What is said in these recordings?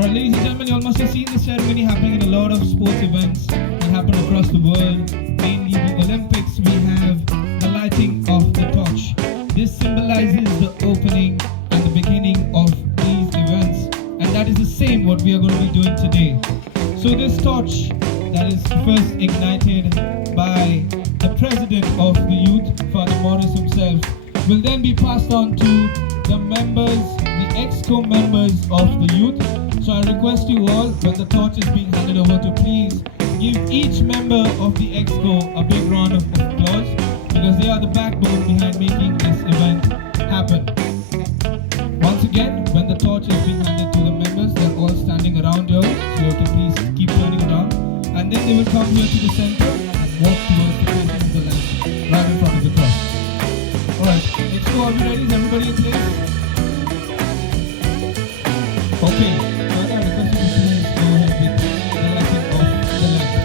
Alright, ladies and gentlemen, you all must have seen this ceremony happening in a lot of sports events that happen across the world. Mainly the Olympics, we have the lighting of the torch. This symbolizes the opening and the beginning of these events, and that is the same what we are going to be doing today. So this torch that is first ignited by the president of the youth, Father Morris himself, will then be passed on to the members, the EXCO members of the youth. So I request you all, when the torch is being handed over, to please give each member of the EXCO a big round of applause, because they are the backbone behind making this event happen. Once again, when the torch is being handed to the members, they're all standing around here, so you can please keep turning around. And then they will come here to the center and walk towards the facing of the lamp, right in front of the cross. Alright, EXCO, are we ready? Is everybody in place? Okay, so I request you to please go ahead with the lighting of the lamp.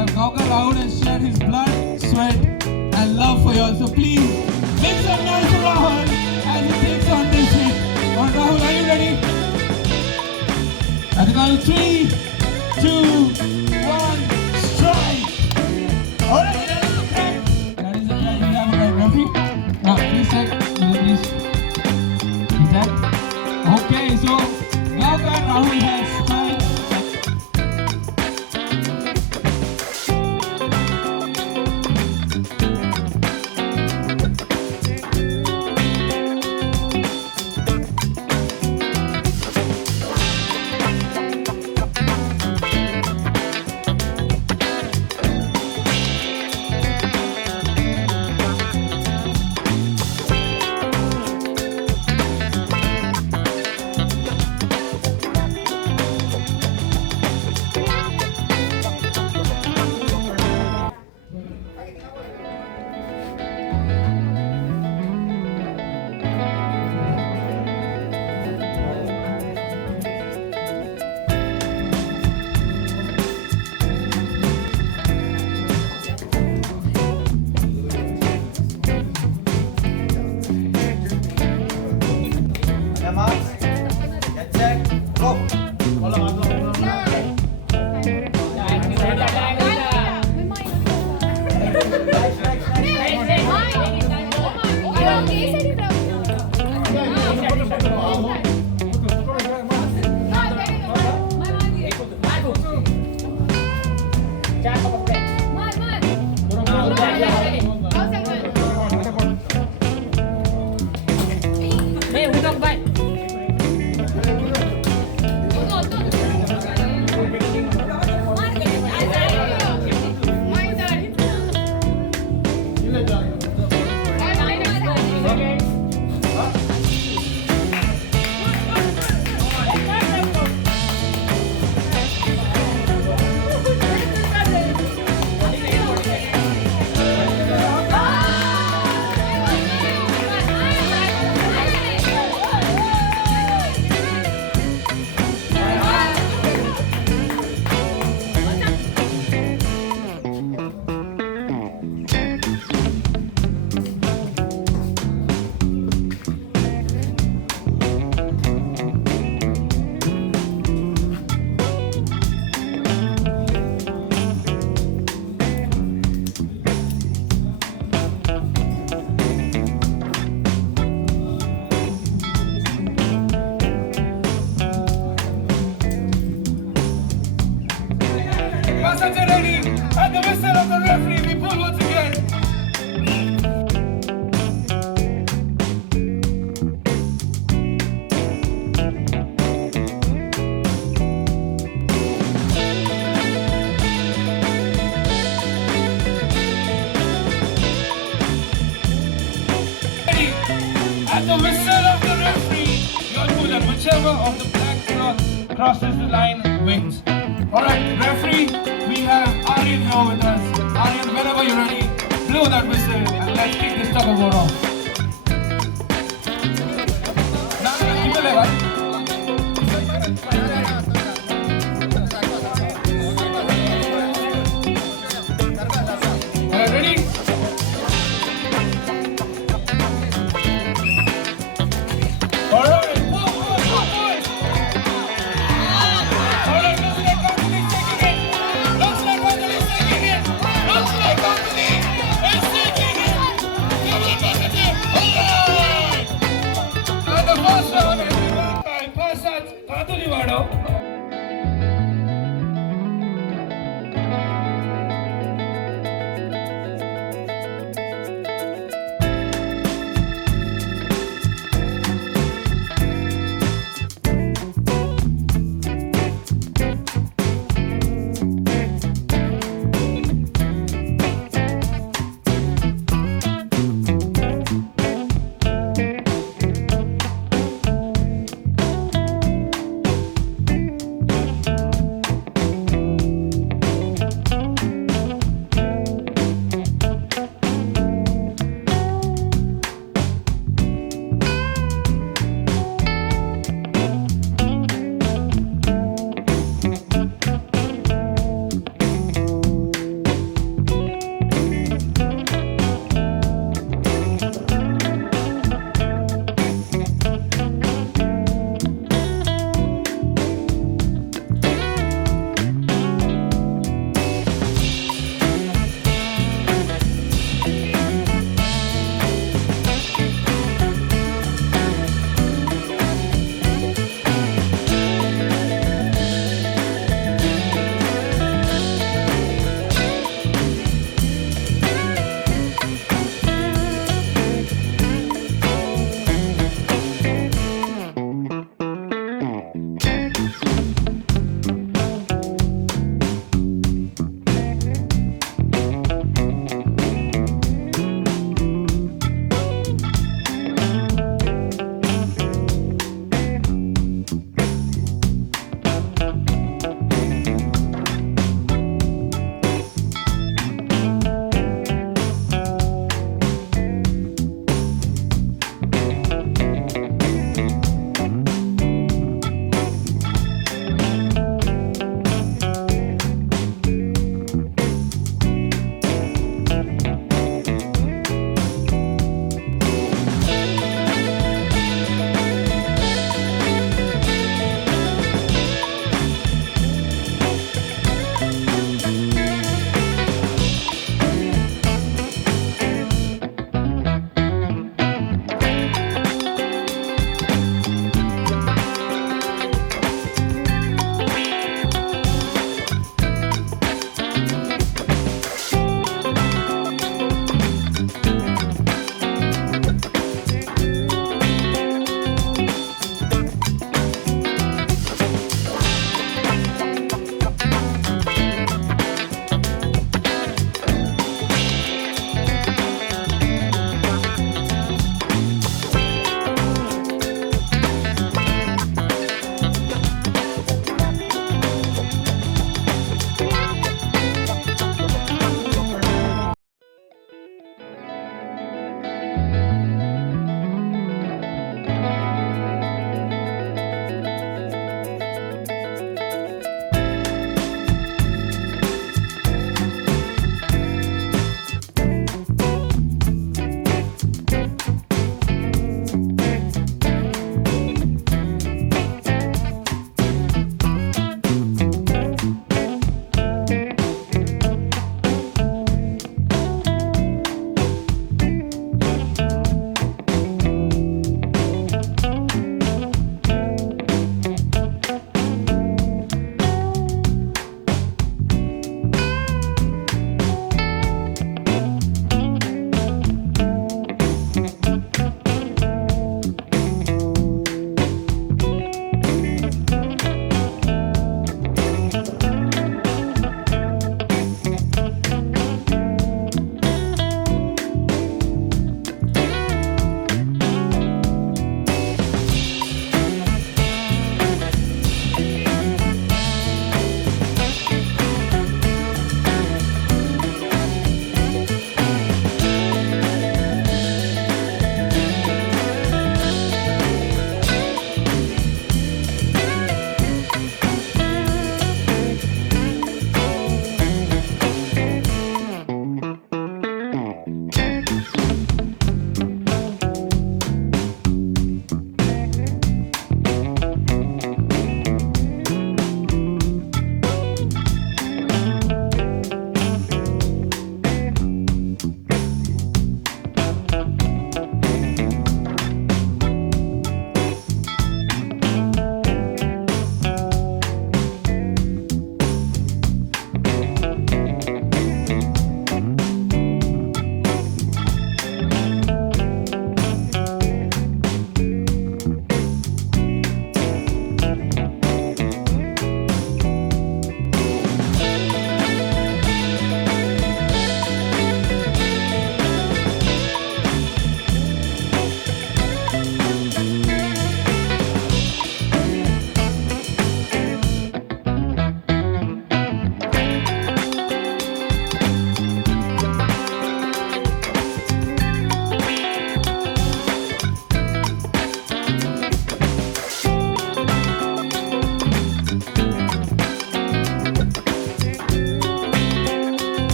have Gaukar Rahul has shared his blood, sweat, and love for you all. So please make some noise for Rahul as he takes on this hit. On Rahul, are you ready? At the count of 3, 2, 1, strike! Alright, that is a crack. That is a crack. We have a right referee. Now, please check. Please. Is that? Okay, so Gaukar Rahul has strike. Contestants are ready. At the whistle of the referee, we pull once again. Ready. At the whistle of the referee, you'll pull at whichever of the black cloth crosses the line wins. Alright, referee, we have Aryan here with us. Aryan, whenever you're ready, blow that whistle and let's kick this tug of war off. Now, keep it alive. Alright, ready? Alright. Looks like Company is taking it.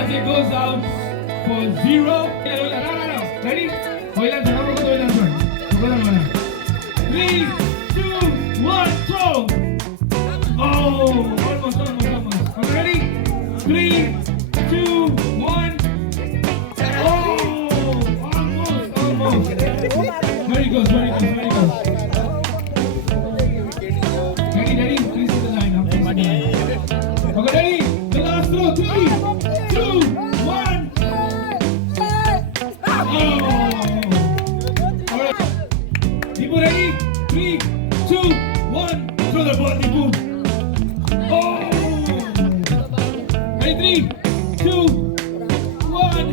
sachet goes out for 0. Ready? Oilan throw. 3, 2, 1, throw. Oh, almost. Okay, ready? 3, 2, 1. Oh, almost. Very good. Ready? Please see the line up. Okay, ready? The last throw. 3, 2, 1. Oh. Alright. Deepu, ready? 3, 2, 1. Throw the ball, Deepu. Oh. Ready? 3, 2, 1.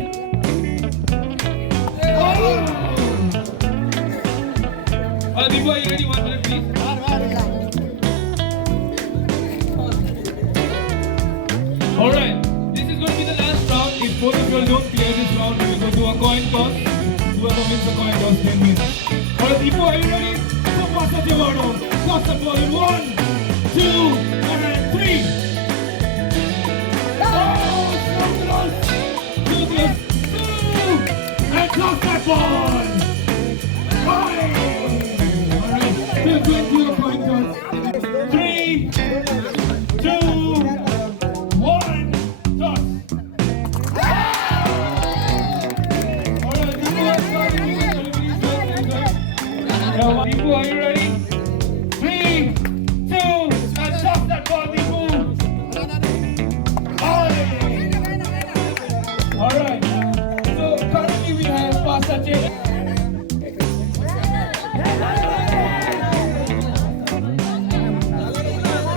Oh. Deepu, are you ready? 1 minute, please. Alright, this is going to be the last round. If both of you all don't clear this round, we will go to a coin toss. Whoever wins the coin toss can win. Alright, Deepu, are you ready? So pass the ball. Toss the ball in 1, 2, and 3. Oh, so close. 2, and toss that ball. Alright, we're going to a coin toss. 3, 2, 1, toss. Alright, Deepu, are you ready? 3, 2, and toss that ball, Deepu. Alright, so currently we have Pasta Chip.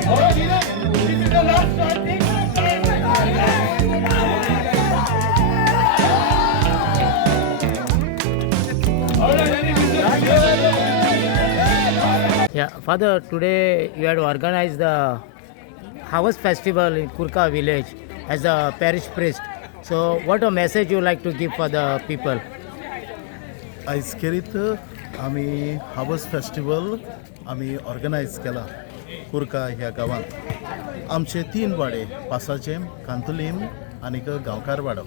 Alright, this is the last shot. Yeah, Father, today you had organized the harvest festival in Kurka village as a parish priest. So, what a message you like to give for the people? आयज खेरीत आमी harvest festival आमी organise केला कुर्का ह्या गांवांत. आमचे 3 वाडे पासाचेम, कांतुलीम आनीक गांवकार वाडो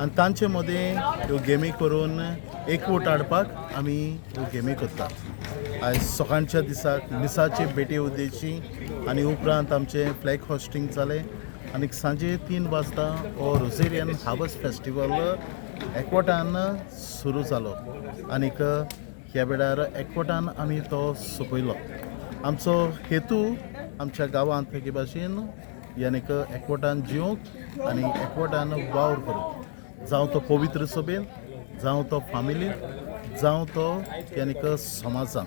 आनी तांचे मदें ह्यो गेमी करून एकवट हाडपाक आमी ह्यो गेमी करतात. आयज सकाळच्या दिसाक मिसाचे बेटे उद्देशी आनी उपरांत आमचें फ्लॅग होस्टिंग जालें आनीक सांजे 3 वाजता हो रोझेरियन हार्वेस्ट फेस्टिवल एकवटान सुरू जालो आनीक ह्या वेळार एकवटान आमी तो सोंपयलो. आमचो हेतू आमच्या गांवांत हे भाशेन यानीक एकवटान जिवंक आनी एकवटान वावर करूंक, जावं तो पवित्र सभेन, जावं तो फामिलीन, जावं तो यानीक समाजान.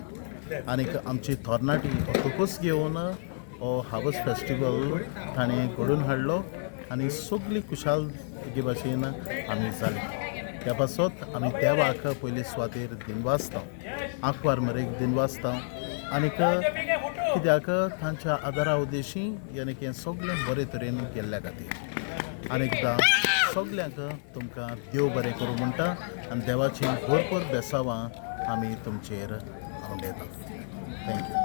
आनीक आमची तरणाटी तोकूच घेवन हो हार्वेस्ट फेस्टिवल ताणें घडोवन हाडलो आनी सगळी खुशाल हे भाशेन आमी जाली. ह्या पासत आमी देवाक पयले सुवातेर दिनवासता, आंकवार मरेक दिनवासता आनीक कित्याक तांच्या आदारा उद्देशी यानीक हें सगळें बरे तरेन केल्ल्या खातीर. आनीकदां सगल्यांक तुमकां देव बरें करूं म्हणटा आनी देवाची भरपूर बेसावां आमी तुमचेर उलयता. थँक्यू.